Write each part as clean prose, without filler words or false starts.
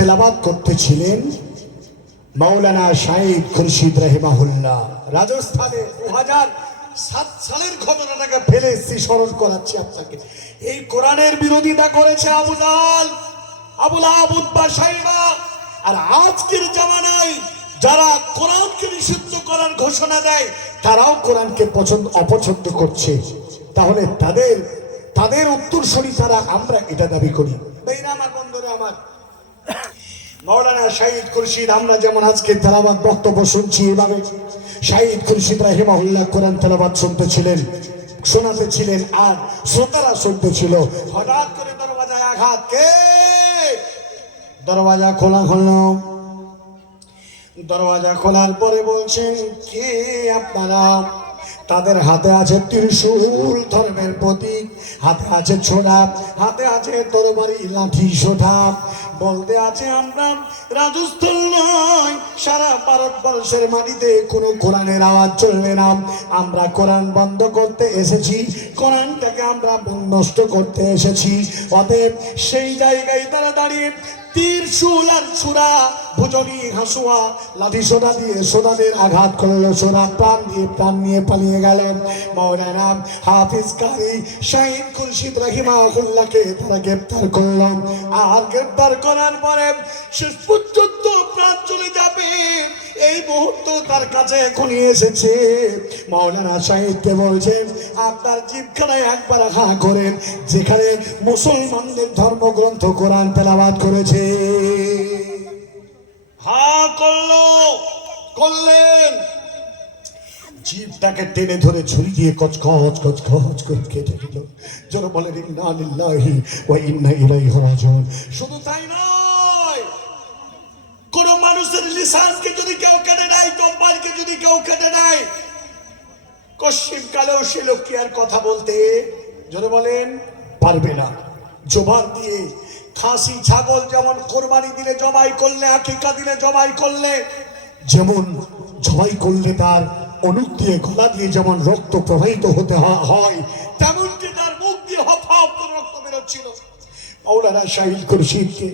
তেলাওয়াত করতেছিলেন মাওলানা শাহিদ খুরশিদ রাহিমাহুল্লাহ। রাজস্থানে 2007 সালের ঘটনাটাকে ফেলে স্মরণ করাচ্ছি আপনাকে। এই কোরআনের বিরোধিতা করেছে আবু জাহল, আবু লাহাব, উতবা, শাইবা। আর আজকের জামানায় যারা কোরআনকে নিষিদ্ধ করার ঘোষণা দেয় তারাও কোরআনকে অপছন্দ করছে। তাহলে তাদের উত্তরসূরি তারা, আমরা এটা দাবি করি। আমার বন্ধুরা, আমার মাওলানা শাহিদ খুরশিদ, আমরা যেমন আজকে তেলাওয়াত বক্তব্য শুনছি, এভাবে শাহিদ খুরশিদ রাহিমাহুল্লাহ কোরআন তেলাওয়াত শোনাতেছিলেন আর শ্রোতারা শুনতেছিল। হঠাৎ করে দরওয়াজায় আঘাত। কে? দরওয়াজা খোলা। দরওয়াজা খোলার পরে বলছেন, কে আপনারা? তাদের হাতে আছে ত্রিশূল, ধর্মের প্রতীক, হাতে আছে ছোড়া, হাতে আছে তরবারি, লাঠি, সোঁটা। বলতে আছে, আমরা রাজস্থান নয়, সারা ভারতবর্ষের মাটিতে কোনো কোরআনের আওয়াজ চলবে না। আমরা কোরআন বন্ধ করতে এসেছি, কোরআনটাকে আমরা নষ্ট করতে এসেছি। অতএব সেই জায়গায় তারা দাঁড়িয়ে ত্রিশূল আর ছুরা, ভুজনি, হাসুয়া, লাঠি সোঁটা দিয়ে সোঁটাদের আঘাত করলো। সোঁটা প্রাণ নিয়ে পালিয়ে গেলেন। মাওলানা হাফিজ কারি শাহিদ খুরশিদ রাহিমাহুল্লাহকে তারা গ্রেপ্তার করলাম। আর গ্রেপ্তার করার পরে শেষ পর্যন্ত প্রাণ চলে যাবে এই মুহূর্ত তার কাছে এখনই এসেছে। মাওলানা শাহিদকে বলছেন, আপনার জিভখানায় একবার হা করেন, যেখানে মুসলমানদের ধর্মগ্রন্থ কোরআন তেলাওয়াত করেছে। হা করলেন, জিভটাকে টেনে ধরে ছুরি দিয়ে কচকচ করে কেটে দিল। যারা বলেন ইন্না লিল্লাহি ওয়া ইন্না ইলাইহি রাজিউন। শুধু তাই নয়, কোন মানুষের লিসানকে যদি কেউ কেটে নেয়, কম্পালকে যদি কেউ কেটে নেয়, কশিম কালেও সে লোক কি আর কথা বলতে, যারা বলেন, পারবে না। জবান দিয়ে খাসি ছাগল যেমন কোরবানি দিলে জবাই করলে, আকিকা দিলে জবাই করলে, যেমন জবাই করলে তার অনুক দিয়ে, গলা দিয়ে যেমন রক্ত প্রবাহিত হতে হয়, তেমনটি তার মুখ দিয়ে হপ করে রক্ত বেরোচ্ছিল। মাওলানা শাহিদ খুরশিদকে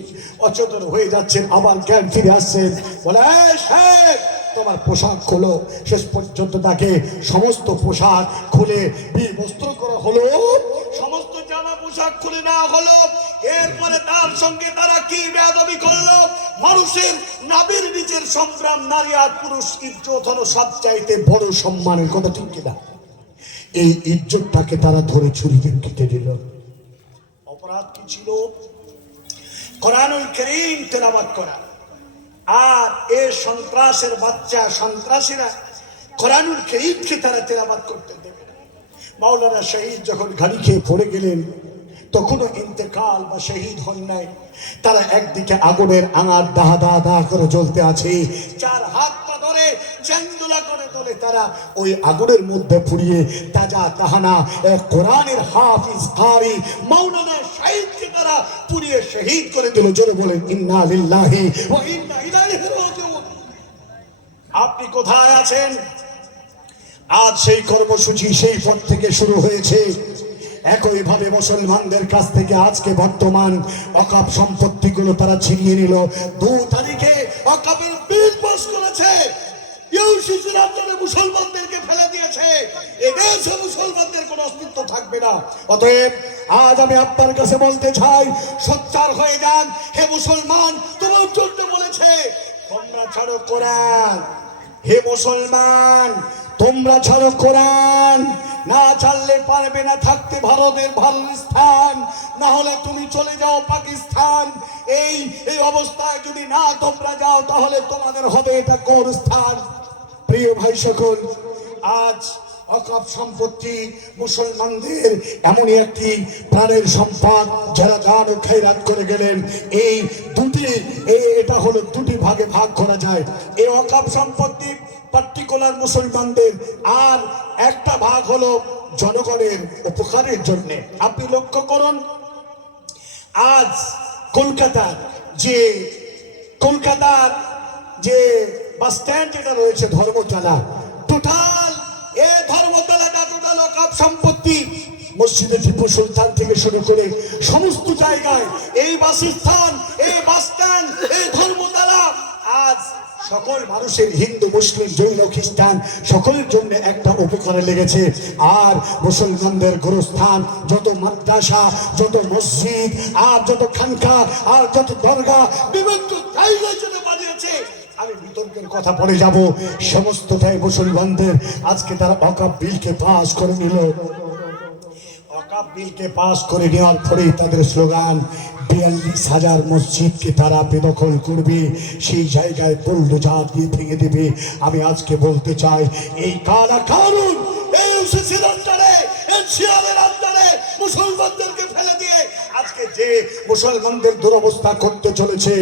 অচেতন হয়ে যাচ্ছেন, আবার জ্ঞান ফিরে আসছেন। বলে, শেখ, তোমার পোশাক খোলো। শেষ পর্যন্ত তাকে সমস্ত পোশাক খুলে বিবস্ত্র করা হলো, সমস্ত জামা পোশাক খুলে নেওয়া হলো। এরপরে তার সঙ্গে তারা কি বেয়াদবি করলো! মানুষের নাবির নিচের সংগ্রাম, নারী আর পুরুষ ইজ্জত হলো সবচাইতে বড় সম্মানের কথা, ঠিক কিনা? এই ইজ্জতটাকে তারা ধরে ছুরি দিয়ে কেটে দিল। অপরাধ কি ছিল? কোরআনুল কারীম তেলাওয়াত করা। আর এ সন্ত্রাসের বাচ্চা সন্ত্রাসীরা কোরআনুল কারীমকে তারা তেলাওয়াত করতে দেবে না। মাওলানা শহীদ যখন ঘাড়ি খেয়ে পড়ে গেলেন, তখনও ইন্তেকাল বা শহীদ হন নাই। তারা একদিকে আগুনের আঙার দাহ করে জ্বলতে আছে, চার হাত পা ধরে চেন্দুলা করে তোলে তারা ওই আগুনের মধ্যে পুড়িয়ে তাজা তাহানা কোরআনের হাফিজ কারি মাওলানা শহীদকে তারা পুড়িয়ে শহীদ করে দিল। জোরে বলেন ইন্না লিল্লাহি ওয়া ইন্না ইলাইহি রাজিউন। আপনি কোথায় আছেন? আজ সেই কর্মসূচি সেই পথ থেকে শুরু হয়েছে। একইভাবে মুসলমানদের কাছ থেকে আজকে বর্তমান ওয়াকফ সম্পত্তিগুলো তারা ছিনিয়ে নিল। 2 তারিখে ওয়াকফের বিল পাস করেছে, ইউসিসির আন্দোলনে মুসলমানদেরকে ফেলে দিয়েছে। এদেশে মুসলমানদের কোনো অস্তিত্ব থাকবে না। অতএব আজ আমি আপনার কাছে বলতে চাই, সোচ্চার হয়ে যান। হে মুসলমান, তোমার জন্য বলেছে তোমরা ছাড়ো কোরআন। হে মুসলমান, তোমরা ছাড়ো কোরআন। না ছাড়লে পারবে না থাকতে ভারতের ভালো স্থান, না হলে তুমি চলে যাও পাকিস্তান। এই অবস্থায় যদি না তোমরা যাও, তাহলে তোমাদের হবে এটা কোন স্থান? প্রিয় ভাই সকল, আজ ওয়াকফ সম্পত্তি মুসলমানদের এমনই একটি প্রাণের সম্পদ, যারা দান ও খয়রাত করে গেলেন। এটা হলো 2টি ভাগে ভাগ করা যায়। এই ওয়াকফ সম্পত্তি পার্টিকুলার মুসলমানদের, আর একটা ভাগ হলো জনগণের উপকারের জন্য। আপনি লক্ষ্য করুন, আজ কলকাতার যে বাস স্ট্যান্ড যেটা রয়েছে ধর্মতলা, টোটাল এই ধর্মতলাটা টোটাল ওয়াকফ সম্পত্তি। মসজিদে টিপু সুলতান থেকে শুরু করে সমস্ত জায়গায় এই বাসস্থান, এই বাস স্ট্যান্ড, এই সকল মানুষের, হিন্দু মুসলিম জৈন খ্রিস্টান সকলের জন্য একটা উপকারে লেগেছে। আর মুসলমানদের গোরস্থান, যত মাদ্রাসা, যত মসজিদ, আর যত খানকা, আর যত দরগা, বিভিন্ন জায়গায় যেন বানিয়েছে, আমি বিতর্কের কথা পড়ে যাব, সমস্তটাই মুসলমানদের। আজকে তারা ওয়াকফ বিলকে পাস করে নিল। ওয়াকফ বিলকে পাস করে নেওয়ার পরেই তাদের স্লোগান, 42,000 মসজিদকে তারা বেদখল করবে, সেই জায়গায় বুলডোজার দিয়ে ভেঙে দেবে। আমি আজকে বলতে চাই, এই কালা কানুন, এই ওসিসির আন্ডারে, এনসিআরের আন্ডারে মুসলমানদেরকে ফেলে দিয়ে আজকে যে মুসলমানদের দুরবস্থা করতে চলেছে,